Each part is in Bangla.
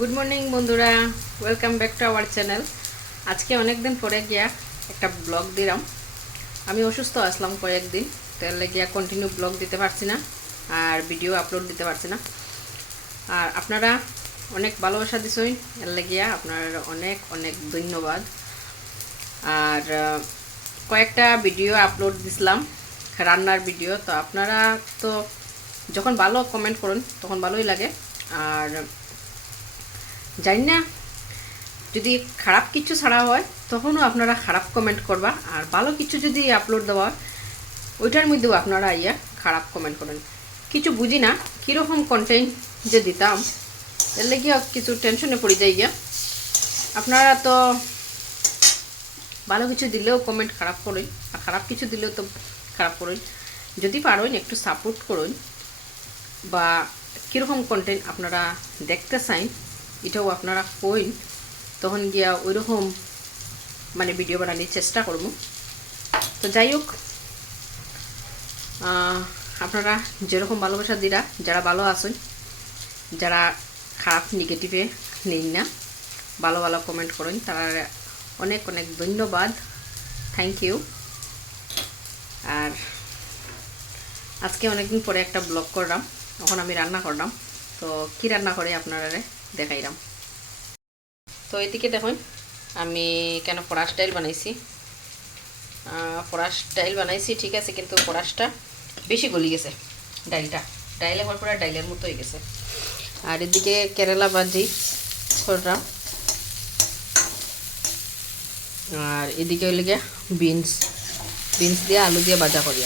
গুড মর্নিং বন্ধুরা, welcome back to our channel. আজকে অনেক দিন পরে গিয়া একটা ব্লগ দিলাম। আমি অসুস্থ আসলাম কয়েকদিন, তাহলে গিয়া কন্টিনিউ ব্লগ দিতে পারছি না আর ভিডিও আপলোড দিতে পারছি না। আর আপনারা অনেক ভালোবাসা দিছই, এর লাগিয়া আপনার অনেক অনেক ধন্যবাদ। আর কয়েকটা ভিডিও আপলোড দিছিলাম, রান্নার ভিডিও। তো আপনারা তো যখন ভালো কমেন্ট করুন তখন ভালোই লাগে। আর জানি না, যদি খারাপ কিছু ছাড়া হয় তখনও আপনারা খারাপ কমেন্ট করবা, আর ভালো কিছু যদি আপলোড দেওয়া হয় ওইটার মধ্যেও আপনারা ইয়া খারাপ কমেন্ট করেন। কিছু বুঝি না কীরকম কন্টেন্ট যে দিতাম, এর লেগে কিছু টেনশনে পড়ে যাই গিয়া। আপনারা তো ভালো কিছু দিলেও কমেন্ট খারাপ করেন, আর খারাপ কিছু দিলেও তো খারাপ করেন। যদি পারেন একটু সাপোর্ট করুন, বা কীরকম কন্টেন্ট আপনারা দেখতে চান এটাও আপনারা কইন, তখন গিয়া ওই রকম মানে ভিডিও বানানোর চেষ্টা করব। তো যাই হোক, আপনারা যেরকম ভালোবাসা দিরা, যারা ভালো আছেন, যারা খারাপ নেগেটিভে নেই না, ভালো ভালো কমেন্ট করেন, তারা অনেক অনেক ধন্যবাদ, থ্যাংক ইউ। আর আজকে অনেকদিন পরে একটা ব্লগ করলাম, এখন আমি রান্না করলাম। তো কি রান্না করে আপনারা দেখাইলাম। তো এদিকে দেখুন আমি কেন পড়া স্টাইল বানাইছি। পড়া বানাইছি ঠিক আছে, কিন্তু পড়াশটা বেশি গলি গেছে। ডাইলে হওয়ার পরে ডাইলের মতো হয়ে গেছে। আর এদিকে কেরালা ভাজি করলাম, আর এদিকে হইলে গিয়ে বিনস দিয়ে আলু দিয়ে ভাজা করি।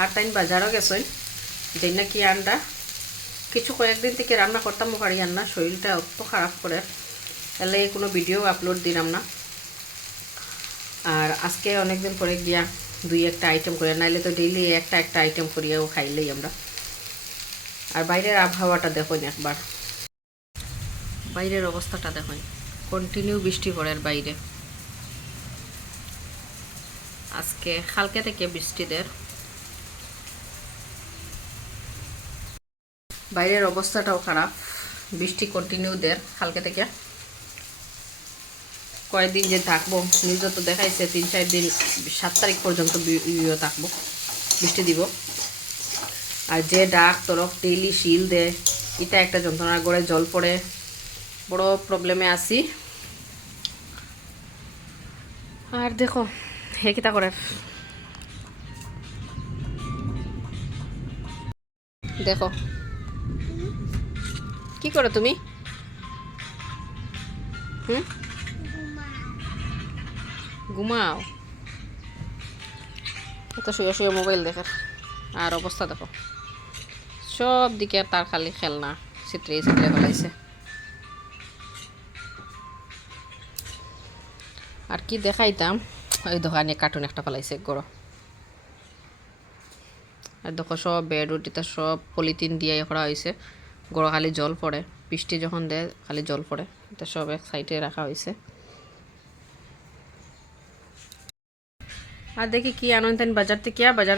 আর টাইম বাজারও গেছে, যেই নাকি আন্ডা কিছু কয়েকদিন থেকে রান্না করতাম পারি না, শরীরটা অত খারাপ করে, তাহলে কোনো ভিডিও আপলোড দিলাম না। আর আজকে অনেকদিন পরে গিয়া দুই একটা আইটেম করে, নাইলে তো ডেইলি একটা একটা আইটেম করিয়াও খাইলেই আমরা। আর বাইরের আবহাওয়াটা দেখুন একবার, বাইরের অবস্থাটা দেখুন, কন্টিনিউ বৃষ্টি পড়ে আর বাইরে। আজকে কালকে থেকে বৃষ্টি দের, বাইরের অবস্থাটাও খারাপ, বৃষ্টি কন্টিনিউ দের কালকে থেকে। কয়েকদিন যে থাকবো, নিউজে তো দেখাইছে 3-4 দিন, 7 তারিখ পর্যন্ত থাকবো, বৃষ্টি দিব। আর যে ডাক তরফ ডেইলি শিল দেয়, এটা একটা যন্ত্রণা, গড়ে জল পড়ে, বড় প্রবলেমে আছি। আর দেখো হে কিতা করে, দেখো কি করো তুমি? ঘুমাও? এত শুয়ে শুয়ে মোবাইল দেখে। আর অবস্থা দেখো, সব দিকে তার খালি খেলনা চিত্রে ফেলাইছে। আর কি দেখাইতাম, ওই দোকানে কার্টুন একটা ফেলাইছে গড়। আর দেখো সব বেড উঠিতে সব পলিথিন দিয়ে করা হয়েছে, গড় খালি জল পড়ে, বৃষ্টি যখন দেয় খালি জল পড়ে, এটা সব এক সাইডে রাখা হয়েছে। আর দেখি কি আনতেন বাজার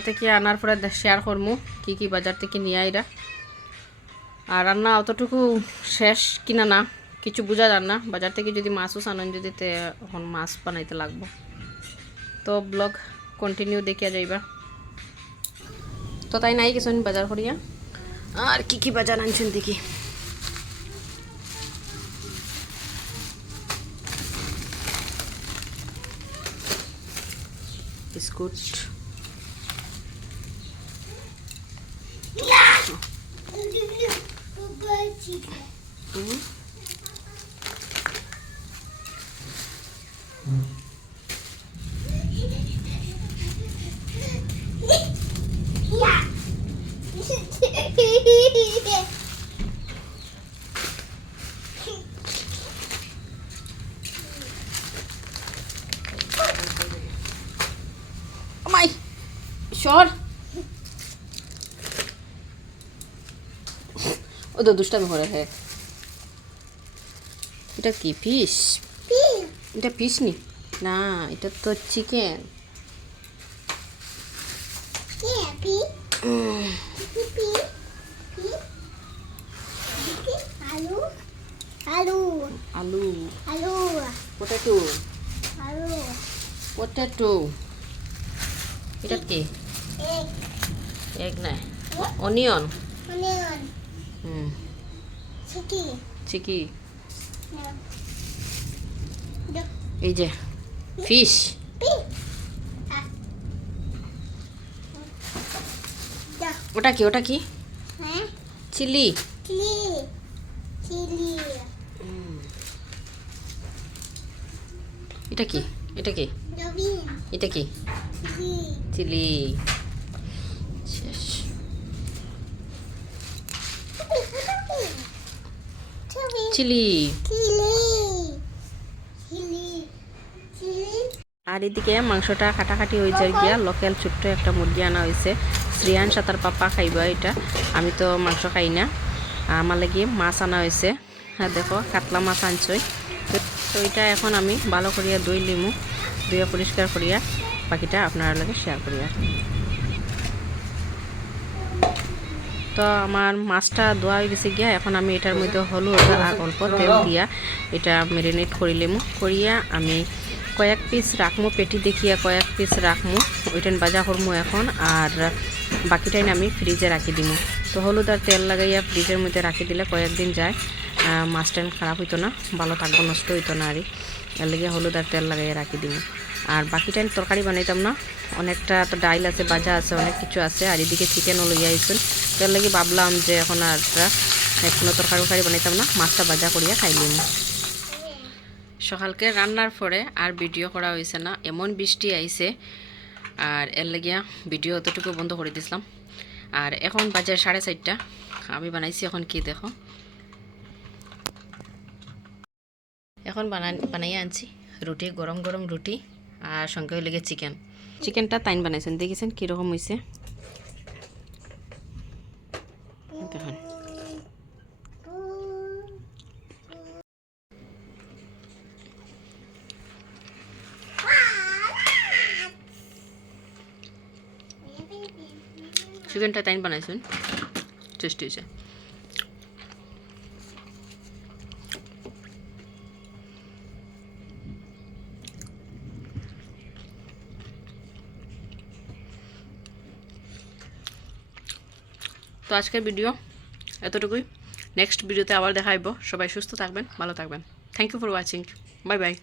থেকে আনার পরে শেয়ার করবো কি কি বাজার থেকে নিয়ে আইরা। আর রান্না অতটুকু শেষ কিনা না কিছু বোঝা যান না, বাজার থেকে যদি মাছও আনেন, যদি এখন মাছ বানাইতে লাগবো। তো ব্লগ কন্টিনিউ দেখিয়া যাইবা। তো তাই নাই কিছু বাজার করিয়া, আর কি কি বাজার আনছেন দেখি। বিস্কুট, মাই সর, ও তো দুষ্টামি করে। হ্যাঁ, এটা কি ফিশ? এটা ফিশ নি, না এটা তো চিকেন। টমেটো আলু পটেটো এটা কি এগ এগ না অনিয়ন অনিয়ন চিকি চিকি দা এই যে ফিশ পি দা ওটা কি হ্যাঁ চিলি চিলি চিলি এটা কি রবিন এটা কি চিলি চিলি শেষ চিলি চিলি চিলি চিলি আর এদিকে মাংসটা কাটাকাটি হয়ে যায় গিয়া লোকাল ছোট্ট একটা মুরগি আনা হয়েছে শ্রিয়ান সাঁতার পাপা খাইবা এটা আমি তো মাংস খাই না আমার লাগি মাছ আনা হয়েছে হ্যাঁ দেখো কাতলা মাছ আনছই তো এটা এখন আমি ভালো করিয়া দই লিমু ধুয়ে পরিষ্কার করিয়া বাকিটা আপনার লাগে শেয়ার করিয়া তো আমার মাছটা ধোয়া হয়ে গেছে গিয়া এখন আমি এটার মধ্যে হলুদ আর অল্প তেল দিয়া এটা ম্যারিনেট করি লিমু করিয়া আমি কয়েক পিস রাখমু পেটি দেখিয়া কয়েক পিস রাখমু ওইটান বাজা করমু এখন আর বাকিটাই আমি ফ্রিজে রাখি দিমু তো হলুদ আর তেল লাগাইয়া ফ্রিজের মধ্যে রাখি দিলে কয়েকদিন যায় মাছটা খারাপ হইতো না ভালো থাকবো নষ্ট হইতো না আর এর লেগে হলুদ আর তেল লাগাইয়া রাখি দিমু আর বাকিটা তরকারি বানাইতাম না অনেকটা তো ডাইল আছে বাজা আছে অনেক কিছু আছে আর এদিকে চিকেনও লইয়া আইসুন তার লাগে ভাবলাম যে এখন আর কোনো তরকারি বানাইতাম না মাছটা বাজা করিয়া খাইলিম সকালকে রান্নার পরে আর ভিডিও করা হয়েছে না এমন বৃষ্টি আইছে আর এর লাগিয়া ভিডিও অতটুকু বন্ধ করে দিছিলাম আর এখন বাজে 4:30 আমি বানাইছি এখন কি দেখো এখন বানাইয়া আনছি রুটি গরম গরম রুটি আর সঙ্গে লেগে চিকেনটা তাইন বানাইছেন দেখেছেন কীরকম হয়েছে দেখেন চিকেনটা তাইন বানাইছেন টেস্টি হয়েছে তো আজকের ভিডিও এতটুকুই নেক্সট ভিডিওতে আবার দেখা হইব সবাই সুস্থ থাকবেন ভালো থাকবেন thank you for watching bye by